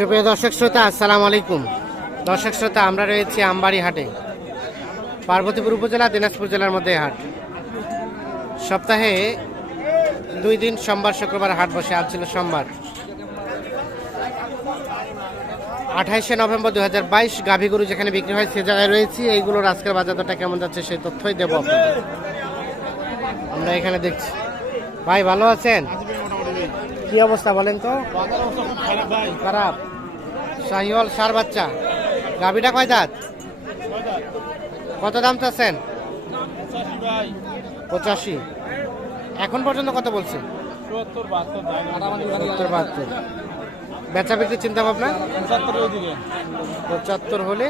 সুপ্রিয় দর্শক শ্রোতা, আসসালামু আলাইকুম। দর্শক শ্রোতা, আমরা রয়েছি আমবাড়ি হাটে, পার্বতীপুর উপজেলা, দিনাজপুর জেলার মধ্যে হাট। সপ্তাহে দুই দিন, সোমবার, শুক্রবার হাট বসে, আজ ছিল সোমবার। আঠাইশে নভেম্বর দু হাজার বাইশ, গাভী গরু যেখানে বিক্রি হয়, সে জায়গায় রয়েছি। এইগুলোর আজকের বাজার দরটা কেমন যাচ্ছে, সেই তথ্যই দেবো আমরা এখানে দেখছি। ভাই, ভালো আছেন? কি অবস্থা বলেন তো? খারাপ। শাহিওয়াল সার বাচ্চা। গাভিটা কয় দাঁত? কত দাম চাচ্ছেন? পঁচাশি। এখন পর্যন্ত কত বলছে? বাহাত্তর। বেচা বিক্রি চিন্তা ভাবনা? পঁচাত্তর হলে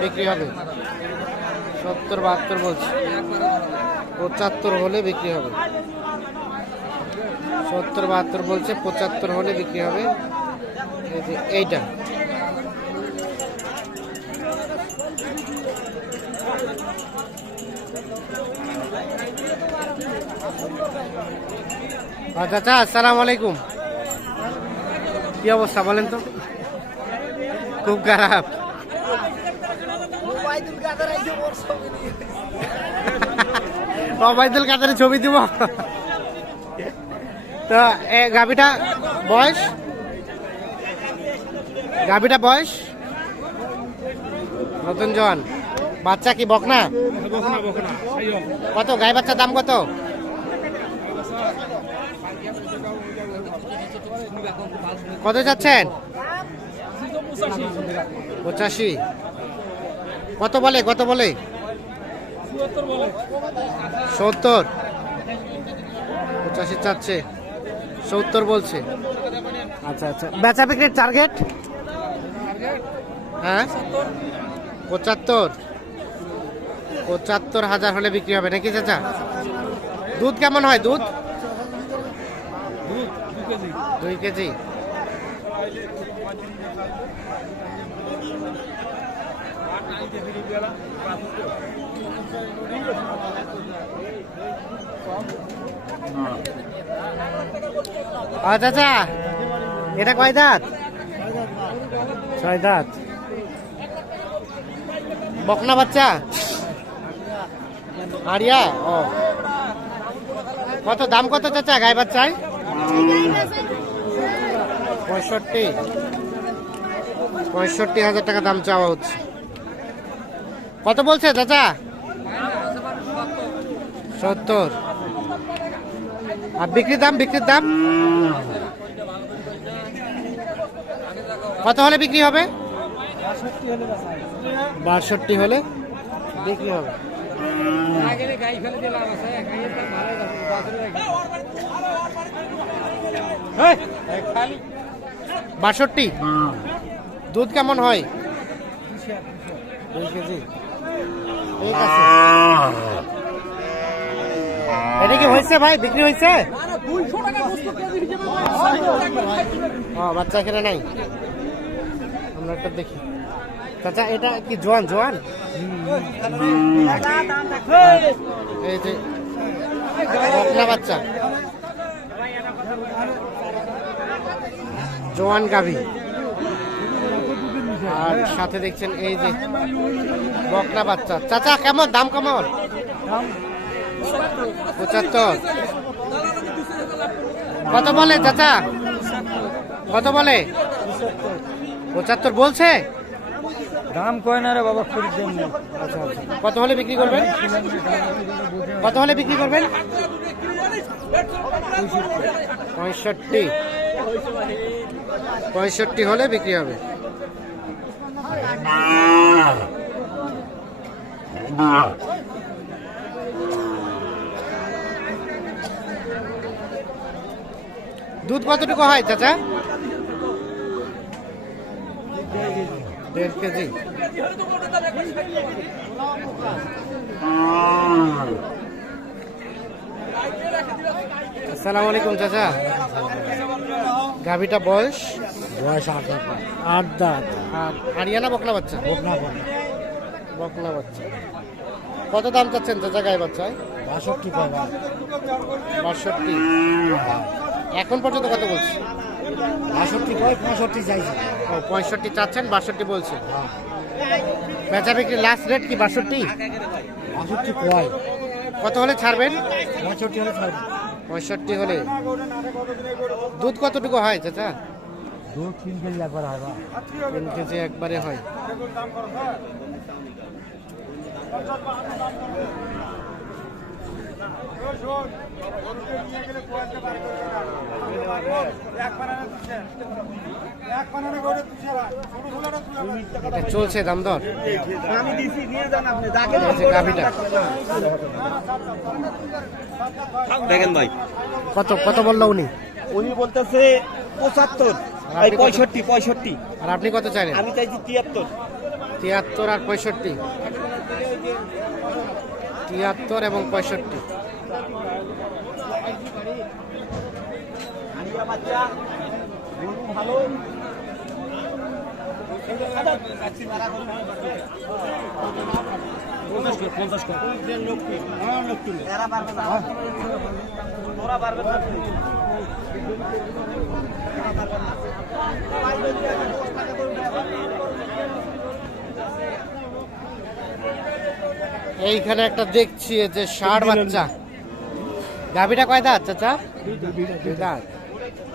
বিক্রি হবে। সত্তর বাহাত্তর বলছে। পঁচাত্তর হলে বিক্রি হবে। সত্তর বাহাত্তর বলছে পঁচাত্তর হলে বিক্রি হবে। এই যে এইটা। আচ্ছা আচ্ছা আসসালামু আলাইকুম। কি অবস্থা বলেন তো? খুব খারাপ। অবায়দুল কাতারে ছবি দিব। তো গাভিটা বয়স? গাভিটা বয়স? নতুন জন। বাচ্চা কি বকনা? কত? গাই বাচ্চার দাম কত? কত যাচ্ছেন? পঁচাশি। কত বলে? কত বলে? সত্তর। পঁচাশি চাচ্ছে। সত্তর বলছে। আচ্ছা আচ্ছা। বেচা বিক্রির টার্গেট হ্যাঁ? পঁচাত্তর। পঁচাত্তর হাজার হলে বিক্রি হবে নাকি চাচা? দুধ কেমন হয় দুধ? দুই কেজি। আচ্ছা আচ্ছা এটা কয় দাঁত? দাঁত। বকনা বাচ্চা? আরিয়া? ও। কত, দাম কত চাচা গায়ে বাচ্চায় পঁয়ষট্টি। পঁয়ষট্টি হাজার টাকা দাম চাওয়া হচ্ছে। কত বলছে চাচা? সত্তর। আর বিক্রির দাম বিক্রির দাম? কত হলে বিক্রি হবে? বাষট্টি হলে বিক্রি হবে। বাষট্টি। দুধ কেমন হয়? দুই কেজি। ঠিক এটা কি হয়েছে ভাই? বিক্রি হয়েছে? বাচ্চা এখানে নাই। আমরা একটা দেখি। চাচা, এটা কি জোয়ান? জোয়ান? এই যে বকনা বাচ্চা। জোয়ান গাভী। আর সাথে দেখছেন এই যে বকনা বাচ্চা। চাচা কেমন? দাম কেমন? পঁচাত্তর। কত বলে চাচা? কত বলে? পঁচাত্তর বলছে? দাম কয় না রে বাবা খুব জন্য আচ্ছা আচ্ছা। কত হলে বিক্রি করবেন? কত হলে বিক্রি করবেন? পঁয়ষট্টি। পঁয়ষট্টি হলে বিক্রি হবে। দুধ কতটুকু হয় চাচা? দেড় কেজি। আসসালামু আলাইকুম চাচা। গাভিটা বয়স? বয়স আট আট দাঁত। আর হারিয়ানা বকনা বাচ্চা? বকনা বকনা বাচ্চা। কত দাম চাচ্ছেন চাচা গায়ে বাচ্চায়? বাষট্টি বাষট্টি। এখন পর্যন্ত কত বলছি? বাষট্টি কয় পঁয়ষট্টি চাইছি। ও পঁয়ষট্টি চাচ্ছেন বাষট্টি বলছে। হ্যাঁ। বেচা বিক্রি লাস্ট রেট কি বাষট্টি? বাষট্টি কয়। কত হলে ছাড়বেন? পঁয়ষট্টি হলে ছাড়বে পঁয়ষট্টি হলে। দুধ কতটুকু হয় চাচা? দু তিন কেজি একবার হয় তিন কেজি একবারে হয়। এটা চলছে দাম দর আমি দিছি নিয়ে যান আপনি যাকে গাভিটা। দেখেন ভাই। কত কত বলল উনি? উনি বলতেছে পঁচাত্তর। পঁয়ষট্টি পঁয়ষট্টি। আর আপনি কত চাইলেন? আমি চাইছি তিয়াত্তর। তিয়াত্তর আর পঁয়ষট্টি। তিয়াত্তর এবং পঁয়ষট্টি। পারবে না তোরা পারবে না এইখানে একটা দেখছি যে ষাট বাচ্চা। গাভিটা কয় দাঁত চাচা? দাঁত।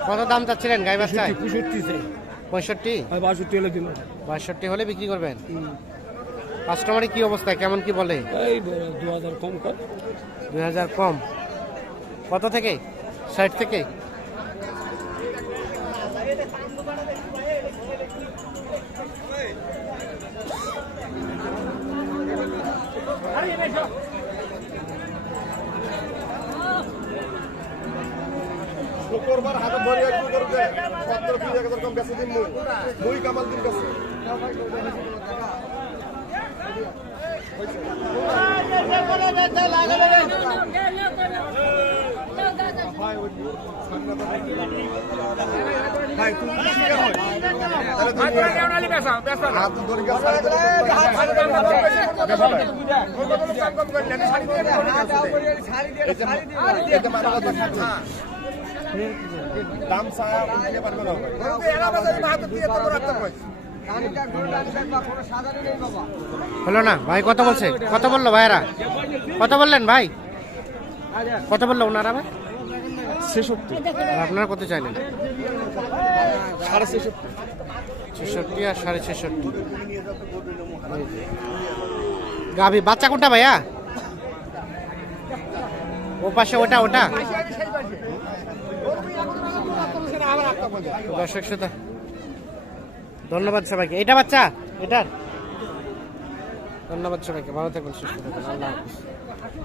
কত দাম চাচ্ছিলেন গাই বাচ্চা পঁয়ষট্টি বাষট্টি হলে বাষট্টি হলে বিক্রি করবেন? কাস্টমারের কি অবস্থা? কেমন কি বলে? দু হাজার কম কর। হাজার কম। কত থেকে? ষাট থেকে? শুক্রবার হাতে ধরে একটু করবে সত্তর দুই এক রকম বেশি দিন মুই মুই কামাল দিন গেছে দাম না হলো না, ভাই কত বলছে। কত বলল ভাইরা কত বললেন ভাই? কত বলল ওনারা ভাই? ছেষট্টি। আর আপনারা কত চাইলেন? সাড়ে ছেষট্টি। ছেষট্টি আর সাড়ে ছেষট্টি। গাভি বাচ্চা কোনটা ভাইয়া? ও পাশে ওটা ওটা? দর্শক শ্রোতা ধন্যবাদ সবাইকে। এটা বাচ্চা? এটার? ধন্যবাদ সবাইকে। ভালো থাকবেন সুস্থ থাকবেন আল্লাহ হাফিজ।